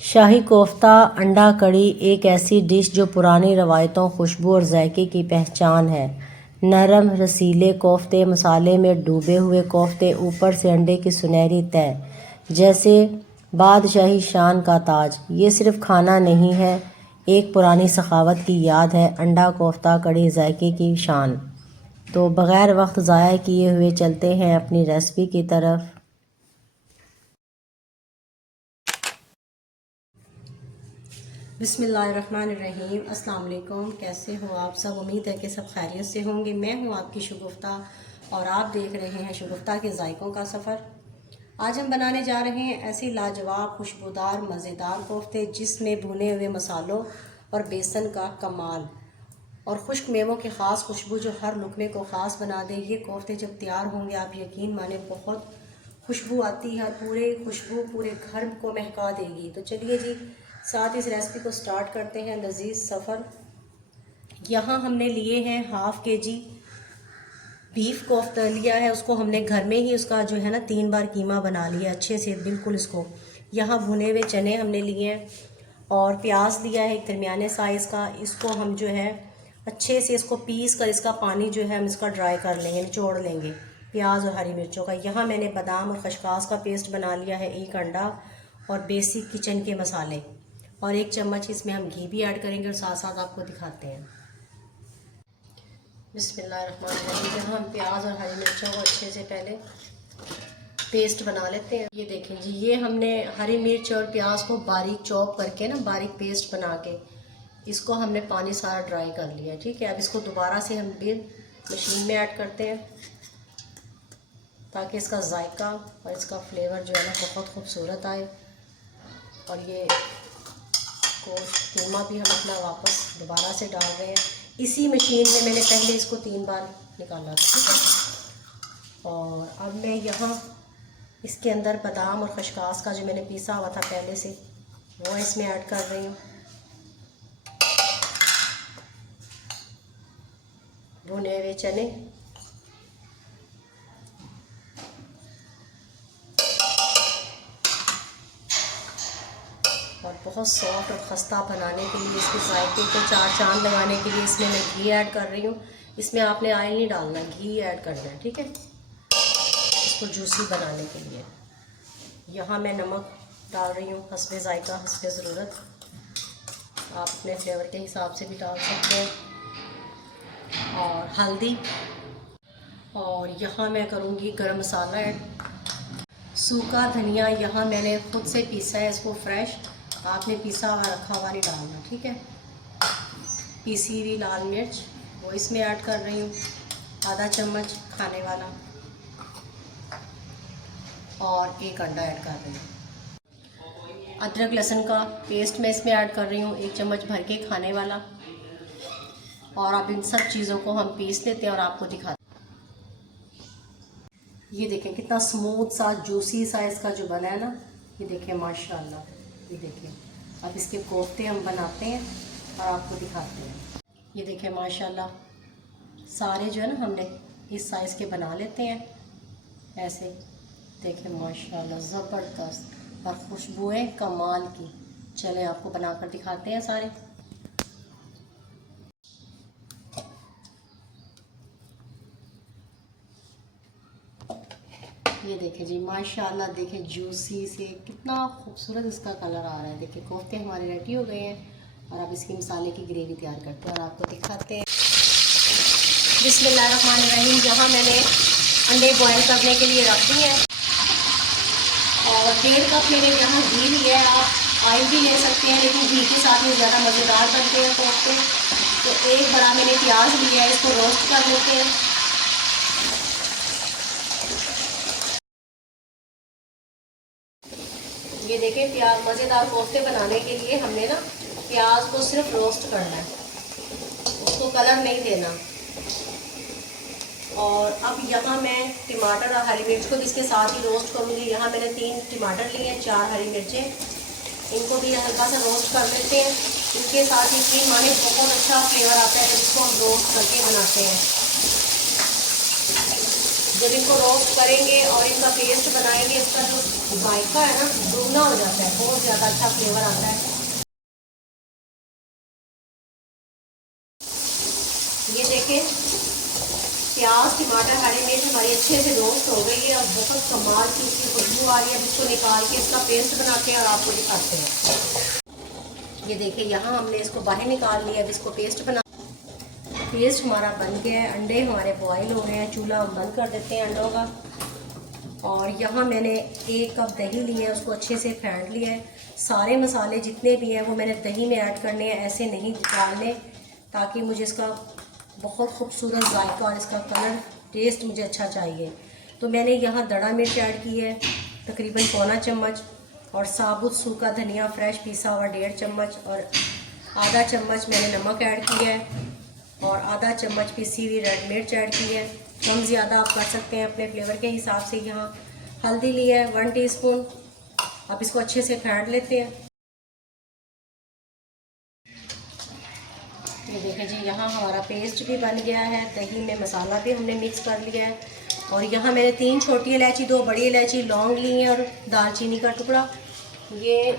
शाही कोफ्ता अंडा कड़ी एक ऐसी डिश जो पुरानी रवायतों, खुशबू और जायके की पहचान है। नरम रसीले कोफ्ते, मसाले में डूबे हुए कोफ्ते, ऊपर से अंडे की सुनहरी तह, जैसे बादशाही शान का ताज। ये सिर्फ खाना नहीं है, एक पुरानी सखावत की याद है। अंडा कोफ्ता कड़ी जायके की शान। तो बग़ैर वक्त ज़ाया किए हुए चलते हैं अपनी रेसिपी की तरफ। बिस्मिल्लाहिर्रहमानिर्रहीम। अस्सलाम वालेकुम। कैसे हो आप सब? उम्मीद है कि सब खैरियत से होंगे। मैं हूँ आपकी शगुफ्ता और आप देख रहे हैं शगुफ्ता के जायकों का सफ़र। आज हम बनाने जा रहे हैं ऐसी लाजवाब, खुशबूदार, मज़ेदार कोफ्ते जिसमें भुने हुए मसालों और बेसन का कमाल और खुश्क मेवों की ख़ास खुशबू जो हर लुकमे को ख़ास बना दे। ये कोफ्ते जब तैयार होंगे आप यकीन माने बहुत खुशबू आती है, पूरे खुशबू पूरे घर को महका देगी। तो चलिए जी, साथ इस रेसिपी को स्टार्ट करते हैं लजीज सफ़र। यहाँ हमने लिए हैं 1/2 kg बीफ कोफ्ता लिया है। उसको हमने घर में ही उसका जो है ना 3 बार कीमा बना लिया अच्छे से बिल्कुल इसको। यहाँ भुने हुए चने हमने लिए हैं और प्याज लिया है एक दरमियाने साइज़ का। इसको हम जो है अच्छे से इसको पीस कर इसका पानी जो है हम इसका ड्राई कर लेंगे, निचोड़ लेंगे प्याज और हरी मिर्चों का। यहाँ मैंने बादाम और खसखस का पेस्ट बना लिया है, 1 अंडा और बेसिक किचन के मसाले और 1 चम्मच इसमें हम घी भी ऐड करेंगे और साथ साथ आपको दिखाते हैं। बिस्मिल्लाहिर्रहमानिर्रहीम। हम प्याज और हरी मिर्चों को अच्छे से पहले पेस्ट बना लेते हैं। ये देखें जी, ये हमने हरी मिर्च और प्याज को बारीक चॉप करके ना बारीक पेस्ट बना के इसको हमने पानी सारा ड्राई कर लिया। ठीक है, अब इसको दोबारा से हम फिर मशीन में ऐड करते हैं ताकि इसका जायका और इसका फ्लेवर जो है ना बहुत खूबसूरत आए। और ये कीमा भी हम अपना वापस दोबारा से डाल रहे हैं। इसी मशीन में मैंने पहले इसको 3 बार निकाला था। ठीक है, और अब मैं यहाँ इसके अंदर बादाम और खसखस का जो मैंने पीसा हुआ था पहले से वो इसमें ऐड कर रही हूँ। भुने हुए चने और बहुत सॉफ्ट और खस्ता बनाने के लिए इसके जायके को 4 चांद लगाने के लिए इसमें मैं घी ऐड कर रही हूँ। इसमें आपने ऑयल नहीं डालना, घी ऐड करना है। ठीक है, इसको जूसी बनाने के लिए। यहाँ मैं नमक डाल रही हूँ हस्बे जायका, हस्बे ज़रूरत। आप अपने फ्लेवर के हिसाब से भी डाल सकते हैं। और हल्दी, और यहाँ मैं करूँगी गरम मसाला ऐड। सूखा धनिया यहाँ मैंने खुद से पीसा है इसको फ्रेश, आपने पीसा हुआ रखा हुआ नहीं डालना। ठीक है, पीसी हुई लाल मिर्च वो इसमें ऐड कर रही हूँ, आधा चम्मच खाने वाला, और 1 अंडा ऐड कर रही हूँ। अदरक लहसुन का पेस्ट मैं इसमें ऐड कर रही हूँ, 1 चम्मच भर के खाने वाला। और अब इन सब चीज़ों को हम पीस लेते हैं और आपको दिखाते हैं। ये देखें कितना स्मूथ सा जूसी सा इसका जो बना है ना, ये देखें माशाल्लाह। ये देखें, अब इसके कोफ्ते हम बनाते हैं और आपको दिखाते हैं। ये देखें माशाल्लाह, सारे जो है ना हमने इस साइज़ के बना लेते हैं ऐसे। देखें माशाल्लाह ज़बरदस्त और खुशबुएं कमाल की। चलें आपको बनाकर दिखाते हैं सारे। ये देखें जी माशाल्लाह, देखें जूसी से कितना खूबसूरत इसका कलर आ रहा है। देखें कोफ्ते हमारे रेडी हो गए हैं और अब इसकी मसाले की ग्रेवी तैयार करते हैं और आपको दिखाते हैं। बिस्मिल्लाहिर्रहमानिर्रहीम। यहाँ मैंने अंडे बॉयल करने के लिए रख दिए हैं और 1.5 कप मैंने यहाँ घी लिया है। आप ऑयल भी ले सकते हैं लेकिन घी के साथ में ज़्यादा मज़ेदार बनते हैं कोफ्ते। तो 1 बड़ा मैंने प्याज लिया है, इसको रोस्ट कर लेते हैं। ये देखें, प्याज मज़ेदार कोफ्ते बनाने के लिए हमने ना प्याज को सिर्फ रोस्ट करना है, उसको कलर नहीं देना। और अब यहाँ मैं टमाटर और हरी मिर्च को भी इसके साथ ही रोस्ट करूँगी। यहाँ मैंने 3 टमाटर लिए हैं, 4 हरी मिर्चें, इनको भी हल्का सा रोस्ट कर लेते हैं। इनके साथ ही यकीन माने बहुत अच्छा फ्लेवर आता है जब इसको हम रोस्ट करके बनाते हैं। जब इनको रोस्ट करेंगे और इनका पेस्ट बनाएंगे, इसका जो जायका है ना दुगना हो जाता है, बहुत ज़्यादा अच्छा फ्लेवर आता है। ये देखें प्याज टमाटर हरी मिर्च हमारी अच्छे से रोस्ट हो गई है और बहुत कमाल की इसकी खुशबू आ रही है। अब इसको निकाल के इसका पेस्ट बनाते हैं और आपको दिखाते हैं। ये देखिए यहाँ हमने इसको बाहर निकाल लिया। अब इसको पेस्ट हमारा बन गया है। अंडे हमारे बॉईल हो गए हैं। चूल्हा हम बंद कर देते हैं अंडों का। और यहाँ मैंने 1 कप दही ली है, उसको अच्छे से फेंट लिया है। सारे मसाले जितने भी हैं वो मैंने दही में ऐड करने हैं, ऐसे नहीं डालने, ताकि मुझे इसका बहुत खूबसूरत जायका और इसका कलर टेस्ट मुझे अच्छा चाहिए। तो मैंने यहाँ दड़ा मिर्च ऐड की है तकरीबन पौना चम्मच, और साबुत सूखा धनिया फ्रेश पीसा हुआ 1.5 चम्मच, और आधा चम्मच मैंने नमक ऐड किया है, और आधा चम्मच पिसी हुई रेड मिर्च ऐड की है। कम ज़्यादा आप कर सकते हैं अपने फ्लेवर के हिसाब से। यहाँ हल्दी ली है 1 टीस्पून। अब इसको अच्छे से फेंट लेते हैं। ये देखें जी यहाँ हमारा पेस्ट भी बन गया है। दही में मसाला भी हमने मिक्स कर लिया है। और यहाँ मैंने 3 छोटी इलायची 2 बड़ी इलायची लौंग ली हैं और दालचीनी का टुकड़ा। ये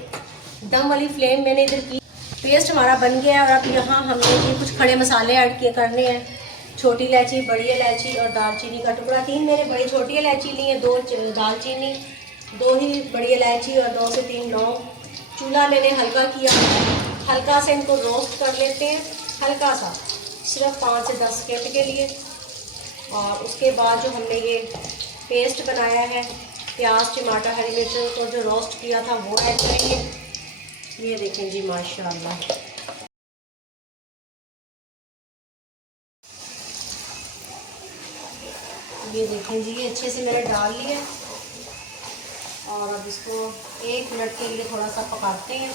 दम वाली फ्लेम मैंने इधर की। पेस्ट हमारा बन गया है। और अब यहाँ हमने ये कुछ खड़े मसाले ऐड किए करने हैं। छोटी इलायची बड़ी इलायची और दालचीनी का टुकड़ा। 3 मैंने बड़ी छोटी इलायची ली है, 2 दालचीनी, 2 ही बड़ी इलायची और 2 से 3 लौंग। चूल्हा मैंने हल्का किया, हल्का से इनको रोस्ट कर लेते हैं, हल्का सा, सिर्फ 5 से 10 सेकंड के लिए। और उसके बाद जो हमने ये पेस्ट बनाया है प्याज टमाटर हरी मिर्च को जो रोस्ट किया था वो ऐड करेंगे। ये देखें जी माशाल्लाह ये देखें जी ये अच्छे से मैंने डाल लिया। और अब इसको 1 मिनट के लिए थोड़ा सा पकाते हैं,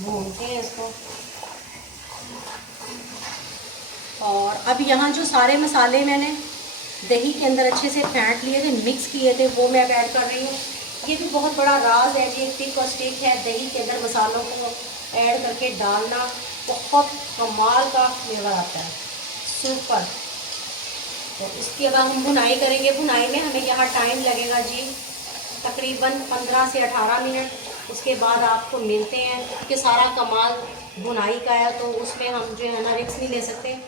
भूनते हैं इसको। और अब यहाँ जो सारे मसाले मैंने दही के अंदर अच्छे से फेंट लिए थे, मिक्स किए थे, वो मैं अब ऐड कर रही हूँ। ये भी बहुत बड़ा राज है जी, टिक और स्टिक है। दही के अंदर मसालों को ऐड करके डालना, बहुत कमाल का फ्लेवर आता है, सुपर। तो इसकी अब हम भुनाई करेंगे। भुनाई में हमें यहाँ टाइम लगेगा जी तकरीबन 15 से 18 मिनट। उसके बाद आपको मिलते हैं, क्योंकि सारा कमाल भुनाई का है, तो उसमें हम जो है ना रिस्क नहीं ले सकते।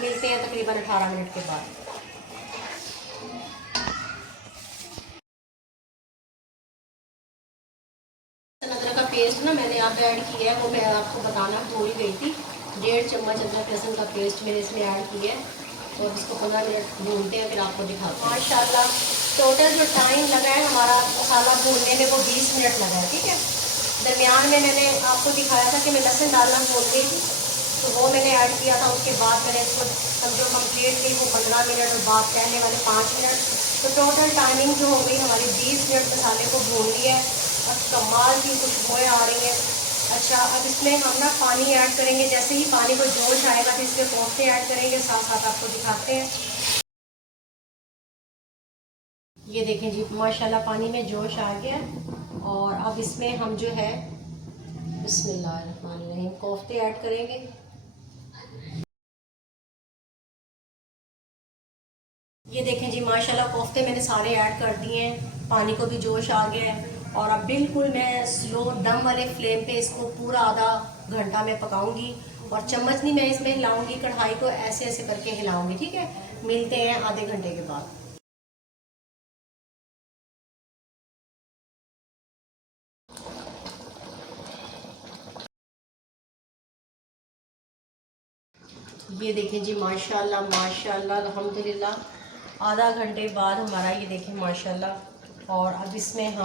मिलते हैं तकरीबन 18 मिनट के बाद। अदरक का पेस्ट ना मैंने यहाँ पे ऐड किया है, वो मैं आपको बताना भूल गई थी। 1.5 चम्मच अदरक लहसुन का पेस्ट मैंने इसमें ऐड किया है। और इसको 15 मिनट भूनते हैं, फिर आपको दिखाते हैं। माशाल्लाह टोटल जो टाइम लगा है हमारा मसाला भूनने में वो 20 मिनट लगा है, ठीक है। दरमियान में मैंने आपको दिखाया था कि मैं लहसुन डालना भूल गई थी, तो वो मैंने ऐड किया था। उसके बाद मैंने इसको समझो कम्प्लीटली वो 15 मिनट और बाद पहले वाले 5 मिनट, तो टोटल टाइमिंग जो हो गई हमारी 20 मिनट मसाले को भून लिया है। और कमाल की खुशबुएँ आ रही हैं। अच्छा अब इसमें हम ना पानी ऐड करेंगे। जैसे ही पानी को जोश आएगा तो इसमें कोफ्ते ऐड करेंगे, साथ साथ आपको दिखाते हैं। ये देखें जी माशाल्लाह पानी में जोश आ गया। और अब इसमें हम जो है बिस्मिल्लाहिर्रहमानिर्रहीम कोफ्ते ऐड करेंगे। ये देखें जी माशाल्लाह कोफ्ते मैंने सारे ऐड कर दिए हैं। पानी को भी जोश आ गया है। और अब बिल्कुल मैं स्लो दम वाले फ्लेम पे इसको पूरा आधा घंटा में पकाऊंगी। और चम्मच नहीं मैं इसमें हिलाऊंगी, कढ़ाई को ऐसे ऐसे करके हिलाऊंगी, ठीक है। मिलते हैं आधे घंटे के बाद। ये देखें जी माशाल्लाह माशाल्लाह अल्हम्दुलिल्लाह आधा घंटे बाद हमारा ये देखें माशाल्लाह। और अब इसमें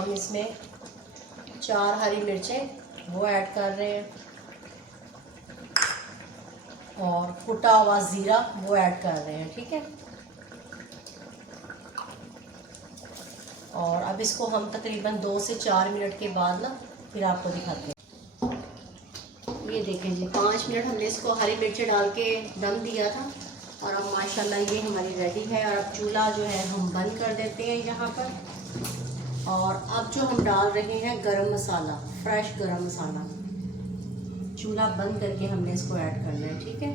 4 हरी मिर्चें वो ऐड कर रहे हैं, और कुटा हुआ ज़ीरा वो ऐड कर रहे हैं, ठीक है। और अब इसको हम तकरीबन 2 से 4 मिनट के बाद ना फिर आपको दिखाते हैं। ये देखें जी 5 मिनट हमने इसको हरी मिर्ची डाल के दम दिया था। और अब माशाल्लाह ये हमारी रेडी है। और अब चूल्हा जो है हम बंद कर देते हैं यहाँ पर। और अब जो हम डाल रहे हैं गरम मसाला, फ्रेश गरम मसाला, चूल्हा बंद करके हमने इसको ऐड करना है, ठीक है।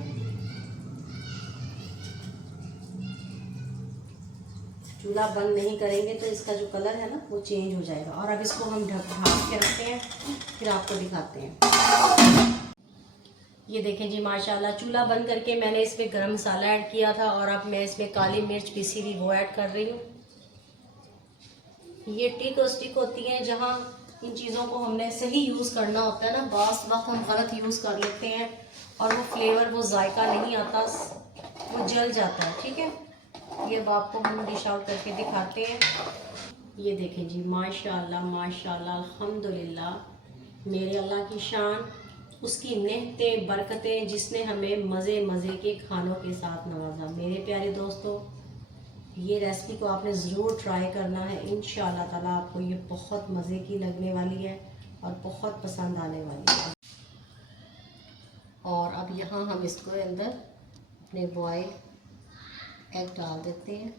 चूल्हा बंद नहीं करेंगे तो इसका जो कलर है ना वो चेंज हो जाएगा। और अब इसको हम ढक के रखते हैं, फिर आपको दिखाते हैं। ये देखें जी माशाल्लाह, चूल्हा बंद करके मैंने इसमें गरम मसाला ऐड किया था और अब मैं इसमें काली मिर्च पीसी हुई वो ऐड कर रही हूँ। ये टिक और स्टिक होती है जहाँ इन चीज़ों को हमने सही यूज़ करना होता है ना, बास वक्त हम गलत यूज़ कर लेते हैं और वो फ्लेवर, वो जायका नहीं आता, वो जल जाता है। ठीक है, ये अब आपको हम डिश आउट करके दिखाते हैं। ये देखें जी माशाल्लाह माशाल्लाह, अल्हम्दुलिल्लाह, मेरे अल्लाह की शान, उसकी नेहतें बरकतें जिसने हमें मज़े मज़े के खानों के साथ नवाजा। मेरे प्यारे दोस्तों, ये रेसिपी को आपने ज़रूर ट्राई करना है। इंशाअल्लाह ताला आपको ये बहुत मज़े की लगने वाली है और बहुत पसंद आने वाली है। और अब यहाँ हम इसको अंदर अपने बॉयल एग डाल देते हैं।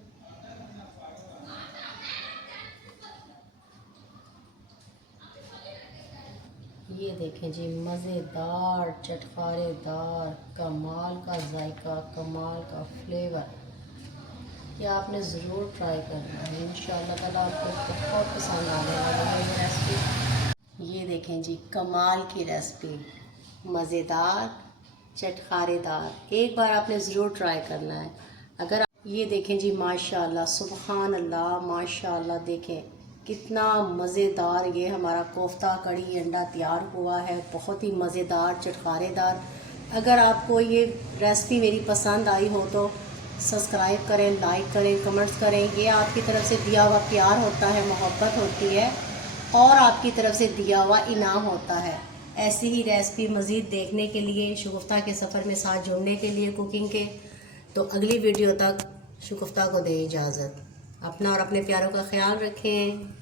ये देखें जी मज़ेदार, चटखारेदार, कमाल का जायका, कमाल का फ्लेवर। ये आपने ज़रूर ट्राई करना है, इंशाअल्लाह ताला आपको बहुत पसंद आने वाली है ये रेसिपी। ये देखें जी कमाल की रेसिपी, मज़ेदार, चटखारेदार, एक बार आपने ज़रूर ट्राई करना है। अगर ये देखें जी माशाल्लाह, सुबहान अल्लाह, माशाल्लाह, देखें कितना मज़ेदार ये हमारा कोफ्ता कड़ी अंडा तैयार हुआ है, बहुत ही मज़ेदार, चटखारेदार। अगर आपको ये रेसिपी मेरी पसंद आई हो तो सब्सक्राइब करें, लाइक करें, कमेंट्स करें। ये आपकी तरफ से दिया हुआ प्यार होता है, मोहब्बत होती है और आपकी तरफ से दिया हुआ इनाम होता है। ऐसी ही रेसिपी मज़ीद देखने के लिए, शगुफ्ता के सफ़र में साथ जुड़ने के लिए कुकिंग के, तो अगली वीडियो तक शगुफ्ता को दें इजाज़त। अपना और अपने प्यारों का ख्याल रखें।